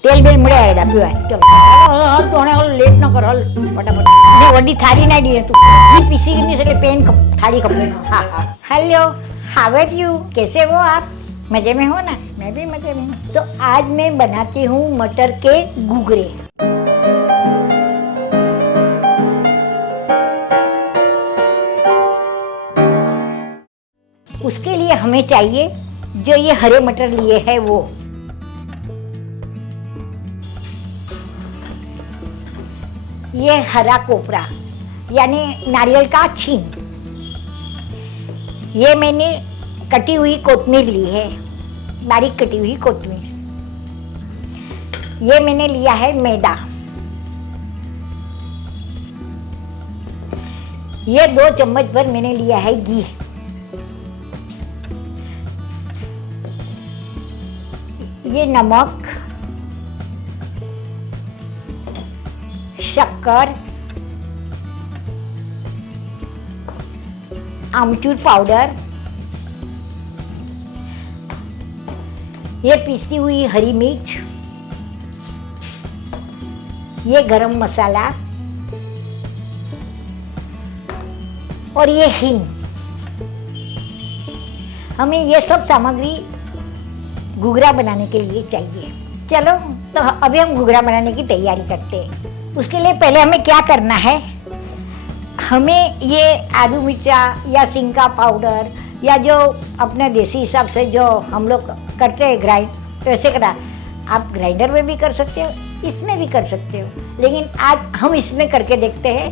તેલ બેલ મળે આયડા પીવાય ચલો હાલ તો હણે હાલ લેટ ન કર હાલ ફટાફટ ને વડી થાળી ના દી તું ये पीसी की नहीं चले पेन थाली कपड़े हाँ हाँ हेलो हाउ आर यू कैसे हो आप मजे में हो ना मैं भी मजे में हूँ तो आज मैं बनाती हूँ मटर के घूघरे उसके लिए हमें चाहिए जो ये हरे मटर लिए है वो ये हरा कोपरा यानी नारियल का छीन ये मैंने कटी हुई कोतमीर ली है बारीक कटी हुई कोतमीर ये मैंने लिया है मैदा ये 2 चम्मच भर मैंने लिया है घी ये नमक शक्कर आमचूर पाउडर ये पीसी हुई हरी मिर्च ये गरम मसाला और ये हींग हमें ये सब सामग्री घूघरा बनाने के लिए चाहिए। चलो तो अभी हम घूघरा बनाने की तैयारी करते हैं। उसके लिए पहले हमें क्या करना है, हमें ये आलू मिर्चा या सिंग का पाउडर या जो अपने देसी हिसाब से जो हम लोग करते हैं ग्राइंड वैसे करा, आप ग्राइंडर में भी कर सकते हो इसमें भी कर सकते हो, लेकिन आज हम इसमें करके देखते हैं।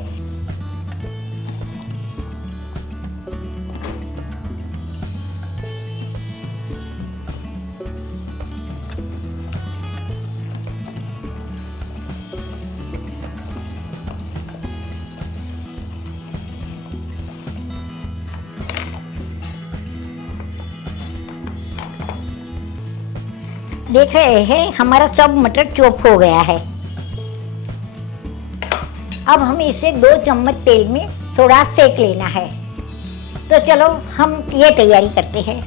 देख रहे हैं हमारा सब मटर चॉप हो गया है। अब हमें इसे 2 चम्मच तेल में थोड़ा सेक लेना है। तो चलो हम ये तैयारी करते हैं।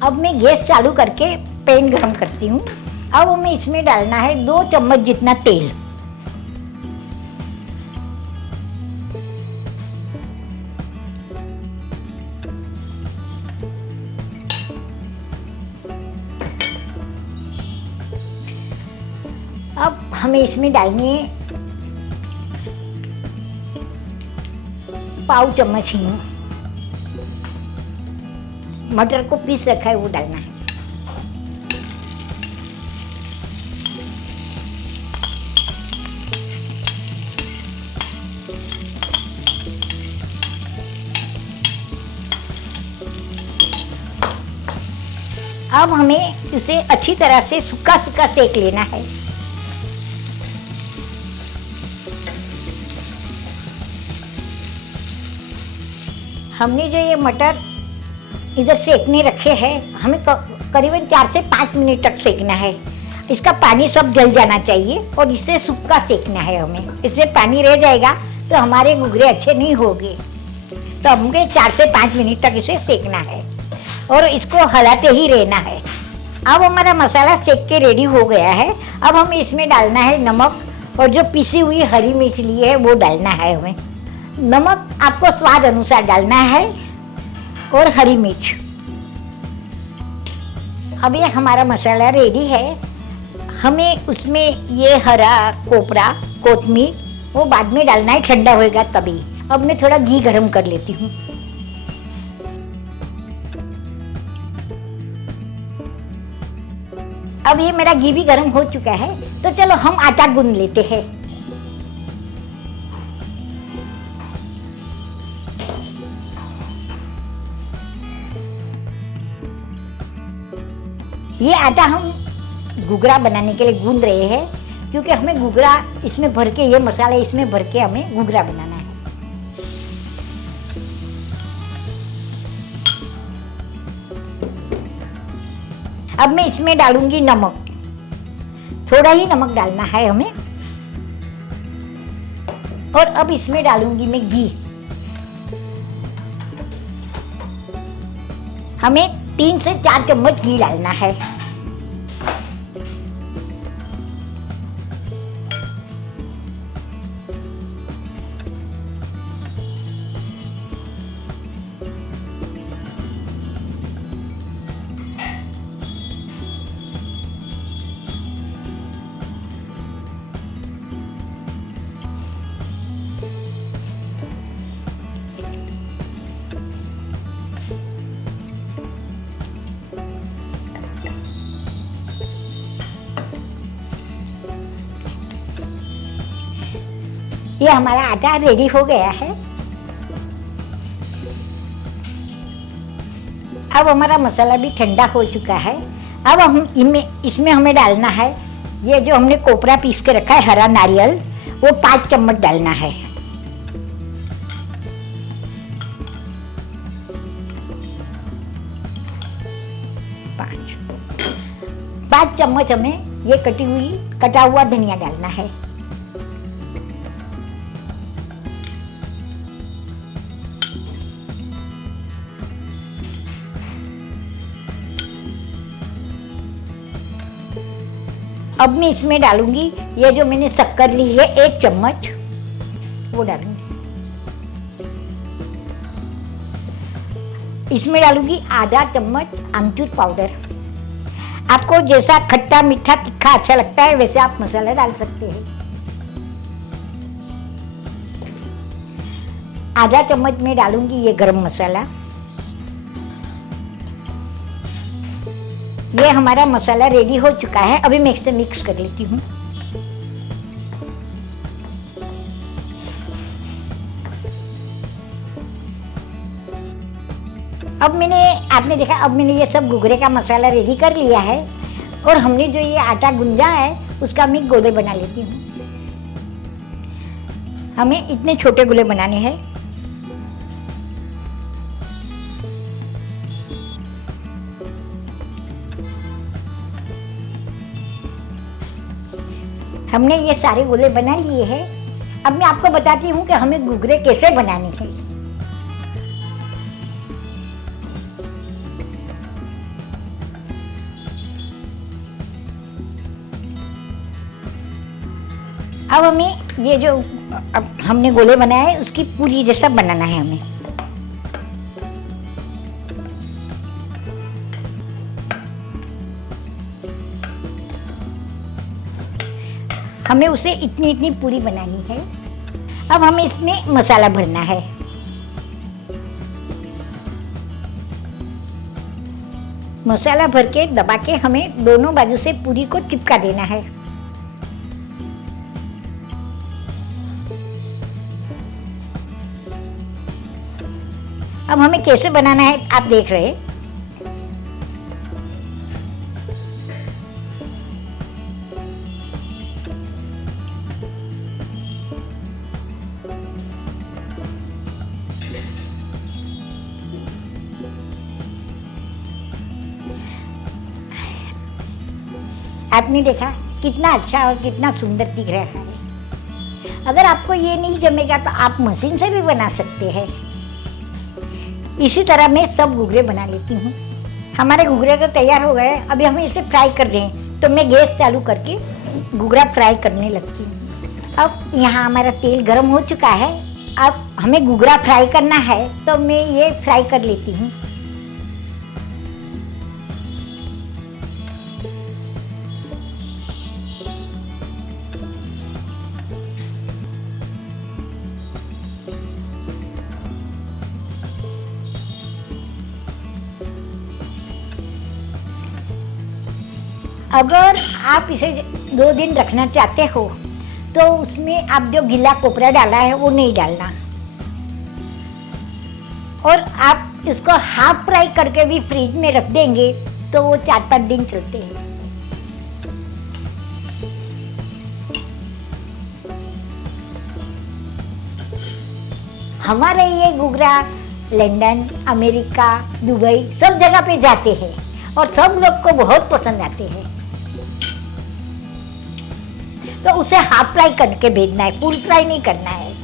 अब मैं गैस चालू करके पैन गरम करती हूँ। अब हमें इसमें डालना है 2 चम्मच जितना तेल। अब हमें इसमें डालनी है पाव चम्मच हींग, मटर को पीस रखा है वो डालना है। अब हमें इसे अच्छी तरह से सूखा सूखा सेक लेना है। हमने जो ये मटर इधर सेकने रखे हैं, हमें करीबन 4 से 5 मिनट तक सेकना है। इसका पानी सब जल जाना चाहिए और इसे सूखा सेकना है हमें। इसमें पानी रह जाएगा तो हमारे घूघरे अच्छे नहीं होंगे। तो हमें 4 से 5 मिनट तक इसे सेकना है और इसको हलाते ही रहना है। अब हमारा मसाला सेक के रेडी हो गया है। अब हमें इसमें डालना है नमक और जो पिसी हुई हरी मिर्च ली है वो डालना है हमें। नमक आपको स्वाद अनुसार डालना है और हरी मिर्च। अब ये हमारा मसाला रेडी है। हमें उसमें ये हरा कोपरा कोतमीर वो बाद में डालना है, ठंडा होएगा तभी। अब मैं थोड़ा घी गरम कर लेती हूँ। अब ये मेरा घी भी गरम हो चुका है तो चलो हम आटा गूंद लेते हैं। ये आटा हम घूघरा बनाने के लिए गूंद रहे हैं क्योंकि हमें घूघरा इसमें भर के, ये मसाला इसमें भर के हमें घूघरा बनाना है। अब मैं इसमें डालूंगी नमक, थोड़ा ही नमक डालना है हमें। और अब इसमें डालूंगी मैं घी। हमें 3 से 4 चम्मच घी डालना है। ये हमारा आटा रेडी हो गया है। अब हमारा मसाला भी ठंडा हो चुका है। अब हम इसमें हमें डालना है ये जो हमने कोपरा पीस के रखा है, हरा नारियल, वो 5 चम्मच डालना है। पाँच चम्मच हमें ये कटा हुआ धनिया डालना है। अब मैं इसमें डालूंगी ये जो मैंने शक्कर ली है 1 चम्मच, वो डालूंगी। इसमें डालूंगी आधा चम्मच आमचूर पाउडर। आपको जैसा खट्टा मीठा तीखा अच्छा लगता है वैसे आप मसाला डाल सकते हैं। आधा चम्मच में डालूंगी ये गरम मसाला। ये हमारा मसाला रेडी हो चुका है। अभी मैं इसे मिक्स कर लेती हूँ। आपने देखा, अब मैंने ये सब घुघरे का मसाला रेडी कर लिया है और हमने जो ये आटा गूंजा है उसका मैं गोले बना लेती हूँ। हमें इतने छोटे गोले बनाने हैं। हमने ये सारे गोले बना लिए हैं। अब मैं आपको बताती हूँ कि हमें घुघरे कैसे बनाने हैं। अब हमें ये जो अब हमने गोले बनाए हैं उसकी पूरी जैसा बनाना है हमें। हमें उसे इतनी इतनी पूरी बनानी है। अब हमें इसमें मसाला भरना है। मसाला भर के दबा के हमें दोनों बाजू से पूरी को चिपका देना है। अब हमें कैसे बनाना है आप देख रहे हैं। आपने देखा कितना अच्छा और कितना सुंदर दिख रहा है। अगर आपको ये नहीं जमेगा तो आप मशीन से भी बना सकते हैं। इसी तरह मैं सब घुघरे बना लेती हूँ। हमारे घुघरे तो तैयार हो गए। अभी हमें इसे फ्राई कर रहे हैं तो मैं गैस चालू करके घुघरा फ्राई करने लगती हूँ। अब यहाँ हमारा तेल गर्म हो चुका है। अब हमें घुघरा फ्राई करना है तो मैं ये फ्राई कर लेती हूँ। अगर आप इसे 2 दिन रखना चाहते हो तो उसमें आप जो गीला कोपरा डाला है वो नहीं डालना, और आप इसको हाफ फ्राई करके भी फ्रिज में रख देंगे तो वो 4-5 दिन चलते हैं। हमारे ये घुघरा लंदन, अमेरिका, दुबई सब जगह पे जाते हैं और सब लोग को बहुत पसंद आते हैं। तो उसे हाफ फ्राई करके भेजना है, फुल फ्राई नहीं करना है।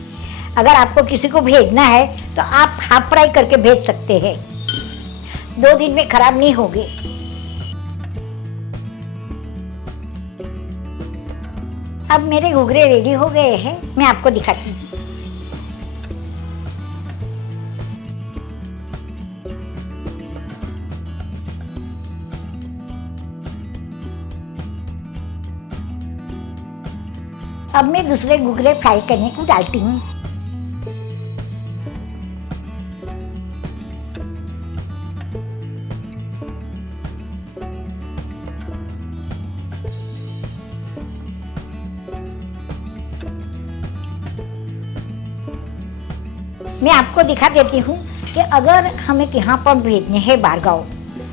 अगर आपको किसी को भेजना है तो आप हाफ फ्राई करके भेज सकते हैं। 2 दिन में खराब नहीं होंगे। अब मेरे घुघरे रेडी हो गए हैं, मैं आपको दिखाती हूँ। अब मैं दूसरे घुघरे फ्राई करने को डालती हूँ। मैं आपको दिखा देती हूँ कि अगर हमें यहाँ पर भेजने हैं बारगांव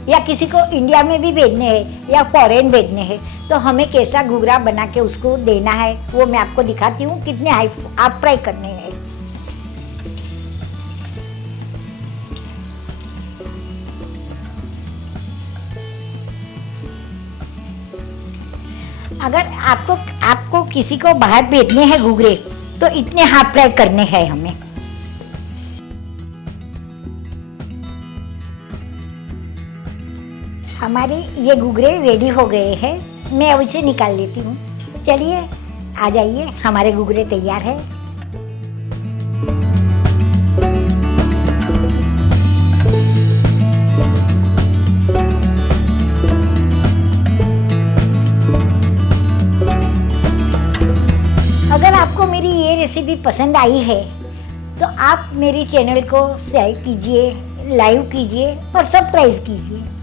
या किसी को इंडिया में भी भेजने हैं या फॉरेन भेजने हैं तो हमें कैसा घूघरा बना के उसको देना है, वो मैं आपको दिखाती हूँ कितने हाफ फ्राई करने हैं। अगर आपको किसी को बाहर भेजने हैं घूघरे तो इतने हाफ फ्राई करने हैं हमें। हमारे ये घूघरे रेडी हो गए हैं, मैं अब इसे निकाल लेती हूँ। चलिए आ जाइए, हमारे घूघरे तैयार है। अगर आपको मेरी ये रेसिपी पसंद आई है तो आप मेरी चैनल को शेयर कीजिए, लाइक कीजिए और सब्सक्राइब कीजिए।